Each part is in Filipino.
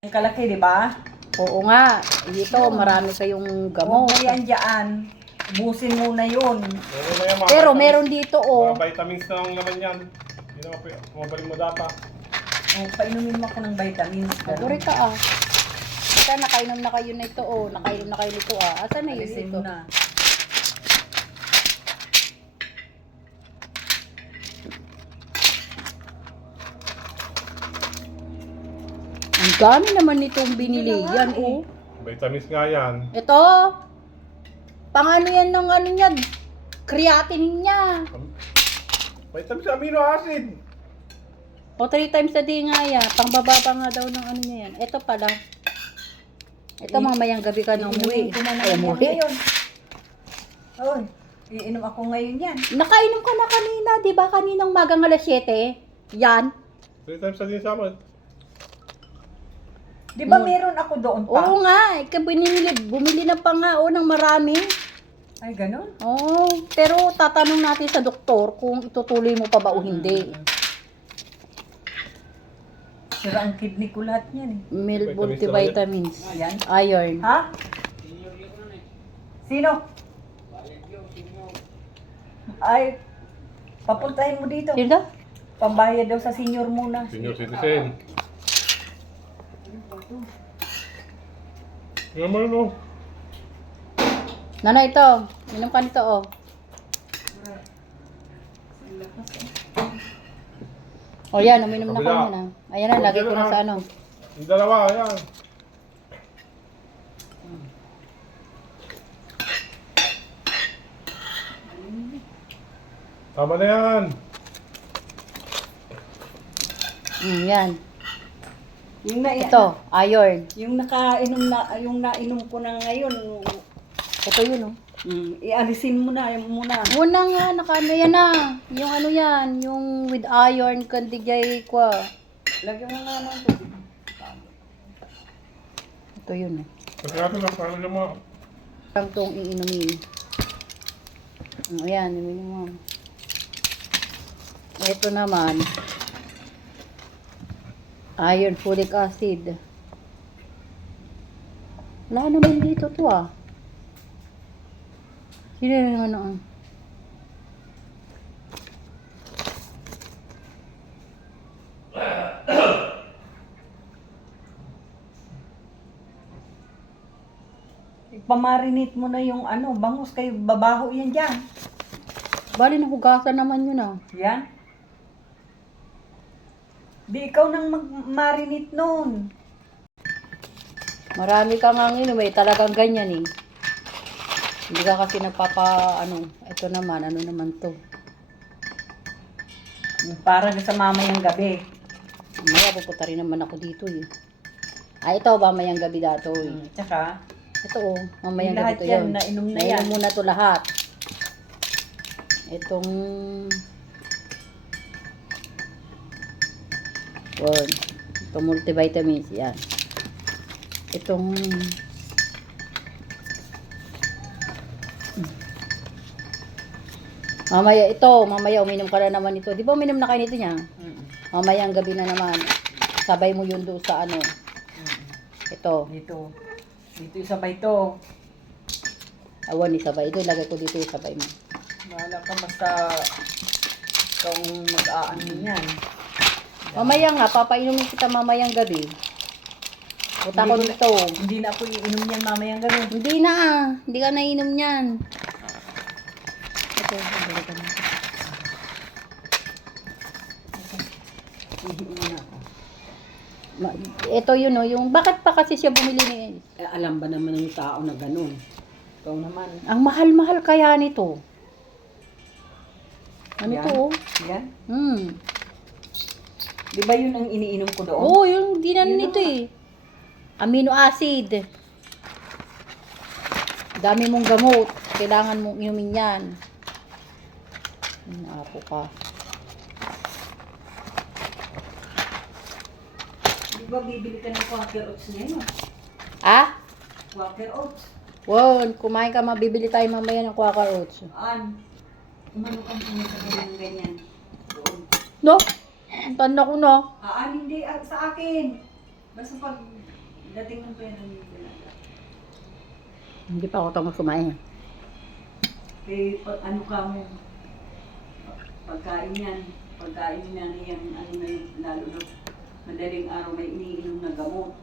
Ang kalaki, di ba? Oo nga. Ito, marami kayong gamot. Huwag mo yan dyan. Ubusin mo na yun. Pero meron dito, oh. Mga vitamins na ang laman yan. Hindi na mabalik mo data. Painumin mo ako ng vitamins. Maguri ka, ah. Basta nakainom na kayo na ito, oh. Nakainom na kayo nito, ah. Asan na yun Alisin ito? mo na. Ang dami naman nitong binili. Hindi na nga, Yan, oh. Vitamins nga yan. Ito. Pang ano yan ng ano niya. Creatinine niya. Vitamins amino acid. O 3 times a day nga yan. Pangbababa nga daw ng ano niya yan. Ito pala. Ito mamayang gabi ka nang umuwi. Iinumin ko na Ay, naman yan umuwi. ngayon. Oy, iinom ako ngayon yan. Nakainom ka na kanina, di ba? Kaninang magang alas 7. Yan. 3 times a day sa amin. Di ba meron ako doon pa? Oo nga. Bumili na pa nga, ng marami. Ay, ganun? Oo. Pero tatanong natin sa doktor kung itutuloy mo pa ba o hindi. Sira ang kidney ko lahat yan eh. Milk Vitamins multivitamins. Ayan. Iron. Ha? Sino? Ay, papuntahin mo dito. Sino daw? Pambayad daw sa senior muna. Senior citizen. Naman no. Nanay, ito. Inom ka nito, oh. O yan, uminom na Kabila. kami na. Ayan na, lagay ko na sa ano. Yung dalawa, ayan. Tama na yan. Yan. Yung na, Ito, iron. yung nakainom na, yung nainom ko na ngayon, Ito yun, oh. ialisin mo na, yung muna. Muna nga, nakaano yan na. Yung ano yan, yung with iron, kandigay kwa. Lagyan mo na ng tubig. Ito yun, eh. Kasi natin lang, paano naman. Parang itong iinumin. Ayan, inumin mo. Ito naman, iron folic acid. Wala naman dito to, ah. Sino yung ano, ah? Ipamarinate mo na yung ano, bangus kayo, babaho yan dyan. Bali, nahugasan naman yun, ah. Yan. Di ikaw nang mag-marinate nun. Marami ka nga inom, eh. Talagang ganyan, eh. Hindi ka kasi ito naman, ano naman to. Para sa mamayang gabi. Maya, pupunta rin naman ako dito, eh. Ito, mamayang gabi dato, eh. Tsaka, Ito, oh, mamayang lahat gabi to yan, yun. nainom na Nainom yan. muna to lahat. Itong... Itong multivitamins, yan. Itong... Mamaya uminom ka na naman ito. Di ba uminom na kayo nito niya? Mamayang gabi na naman. Sabay mo yun doon sa ano. Ito. Dito. Dito isabay to. Awan, isabay. Ito, ilagay ko dito yung sabay mo. Bahala ka basta ikaw ang mag-aano yan. Mamaya nga, papainumin kita mamayang gabi. Puta ko Hindi nito. Hindi na ako iinom yan mamayang gabi. Hindi na, hindi ka nainom yan. Ito, balik ka na. Iinom na ako. Ito yun, oh, yung bakit pa kasi siya bumili ni... Alam ba naman ng tao na ganun? Ikaw naman. Ang mahal-mahal kaya nito. Ano Yan. to, oh? Yan. Di ba yun ang iniinom ko doon? Oo, yung dinan Yun nito na. eh. Amino acid. Dami mong gamot. Kailangan mong inumin yan. Apo ka. Di ba bibili ka ng Quaker Oats ngayon? Ah? Quaker Oats? Wow, kumain ka, mabibili tayo mamaya ng Quaker Oats. Umano kang pumunta ng ganyan. Doon. No? Ang tanda ko na. Hindi sa akin. Basta pag dating ng pera niyo talaga. Hindi pa ako tapos kumain. Eh, pag ano ka mo, pagkain yan yung ano na yun, lalo na madaling araw may iniinom na gamot.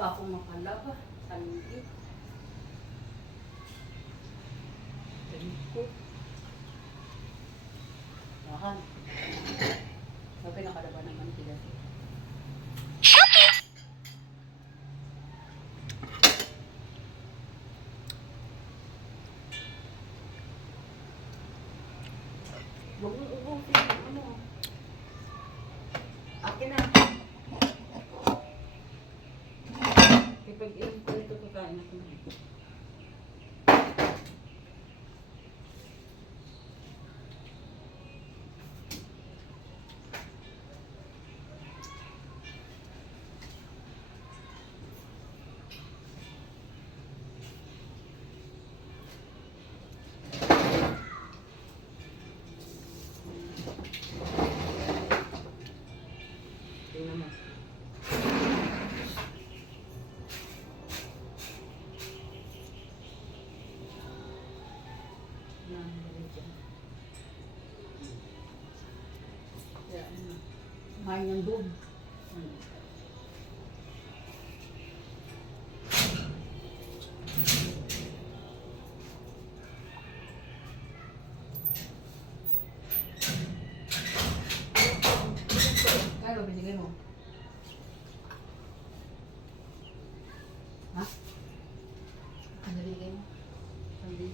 Pa akong makalaba. Salit. Salit. Bahan. Sabi nakalaba naman sila. Huwag mong ubusin yung ano. Akin na. Kapag ilan ko ito kakain ako na. Tingnan mo. Kumain ng dub. Kaya binigay mo? Ha? Ano binigay mo? Hindi.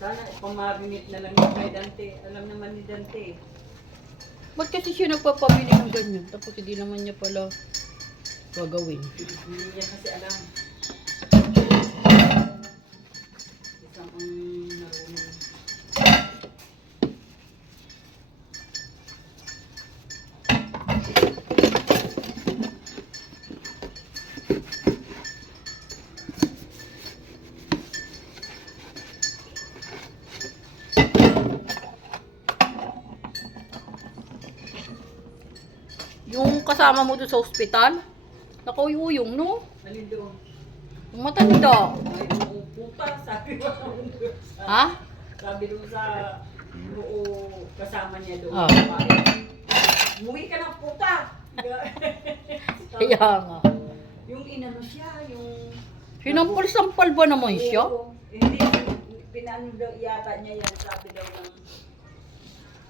Sana pamarinate na lang yung kay Dante. Alam naman ni Dante. Ba't kasi siya nagpapabili ng ganyan? Tapos hindi naman niya pala gagawin. Hindi niya kasi alam. Isang ang marunong. Yung kasama mo doon sa ospital, nakauyuyong, no? Alin doon? Yung matanda. Ay, oo, puta. Sabi mo sa... Ha? Sabi doon sa... Oo, kasama niya doon. Ah. Umuwi ka ng puta! Kaya nga. Yung inano siya, yung... Sinampal-sampal ba naman siya? Oo, hindi, pinano daw yata niya yan, sabi daw ng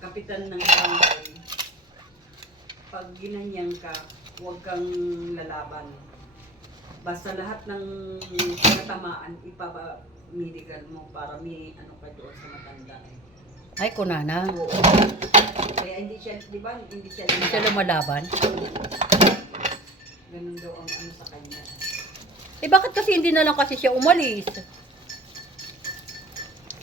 kapitan ng barangay. Pag ginanyan ka, huwag kang lalaban. Basta lahat ng natamaan, ipapa-medical mo para may ano ka doon sa matanda. Ay, kunana. Oo. Kaya hindi siya, di ba, hindi siya Hindi siya lumalaban. Ganun daw ang ano sa kanya. Eh, bakit kasi hindi na lang kasi siya umalis?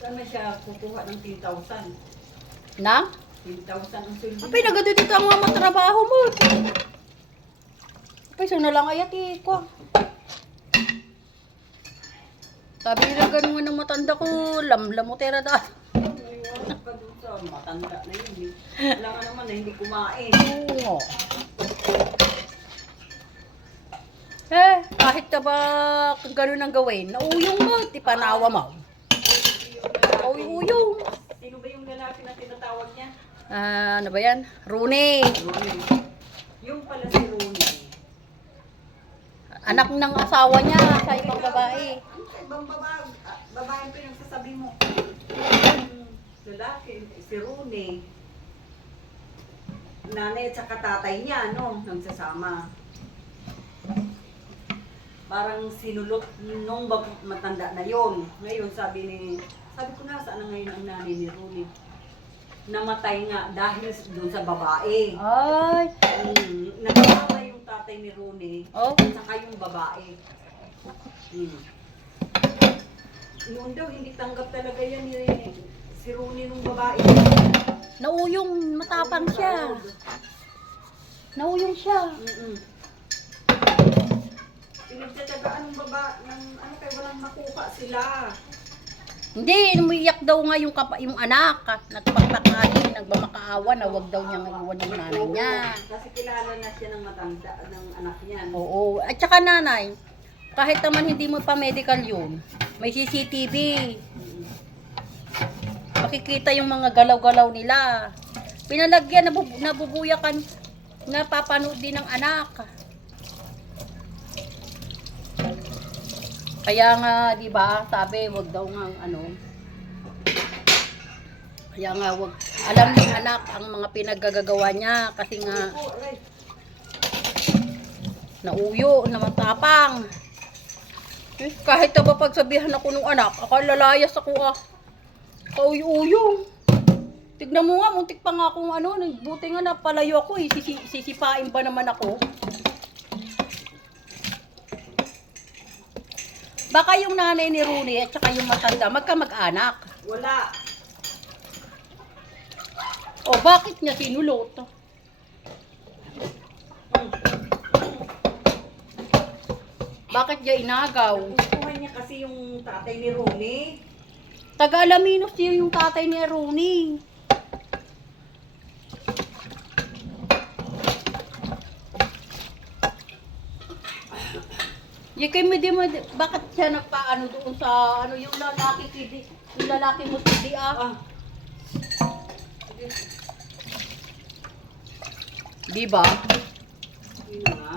Sana siya kukuha ng 10,000. Na? 10,000 ang sweldo. Apay, nagado dito ang mga matrabaho mo. Apay, so na lang ayat eh, ko. Sabi nila ganun ng matanda ko, lamlamutera da. Naiwanan ka doon sa matanda na yun. Wala ka naman na hindi kumain. Oo. Kahit ka ba kung ganun ang gawin, nauyong mo, ti panawa mo. Uyong. Sino ba yung lalaki na tinatawag niya? Ano ba yan? Rooney. Rooney. Yung pala si Rooney. Anak ng asawa niya sa ibang babae. Ano sa ibang babae pa yung sasabi mo? Yung lalaki, si Rooney. Nanay at saka tatay niya, no? Nagsasama. Parang sinulot nung matanda na yon. Ngayon sabi ko na saan na ngayon ang nanay ni Rooney. Namatay nga dahil doon sa babae. Ay. Nagkakama yung tatay ni Rooney Oh. at saka yung babae. Noon daw hindi tanggap talaga yan si Rooney nung babae. Nauyong, matapang siya. Nauyong siya. Pinagtatagaan ng ano kaya walang makuha sila. Hindi, umiyak daw nga yung anak. Nagpagpakali, nagmamakaawa na wag daw niyang iwan yung nanay niya. Kasi kilala na siya ng matanda, ng anak niya. Oo. At saka nanay, kahit naman hindi mo pa medical yun, may CCTV. Makikita yung mga galaw-galaw nila. Pinalagyan, nabubuyakan, napapanood din ng anak. Kaya nga, di ba, sabi, wag daw nga ano. Kaya nga, wag. Alam ng anak ang mga pinaggagawa niya kasi nga nauyo, na matapang. Kahit na ba pagsabihan ako ng anak, akalalayas ako kauyo-uyo. Tignan mo nga, muntik pa nga akong buti nga napalayo ako eh. Sisipain ba naman ako? Baka yung nanay ni Rooney at saka yung matanda, magkamag-anak. Wala. O bakit niya sinulot? Bakit niya inagaw? Gustuhan niya kasi yung tatay ni Rooney. Taga-Alaminos yun yung tatay ni Rooney. Bakit siya nagpaano doon sa yung lalaki mo si Di ba? Yun na nga.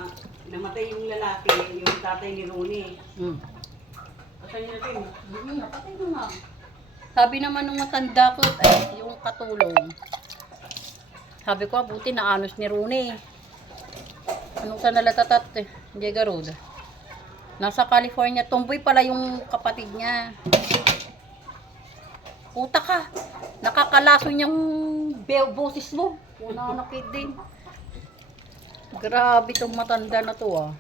Namatay yung lalaki, yung tatay ni Rooney. Patay natin. Napatay mo nga. Sabi naman nung matanda ko, yung katulong. Sabi ko, buti na anos ni Rooney. Anong sa nalatatat hindi garod. Nasa California, tumboy pala yung kapatid niya. Puta ka. Nakakalaso niyang boses mo. Una nakid din. Grabe tong matanda na to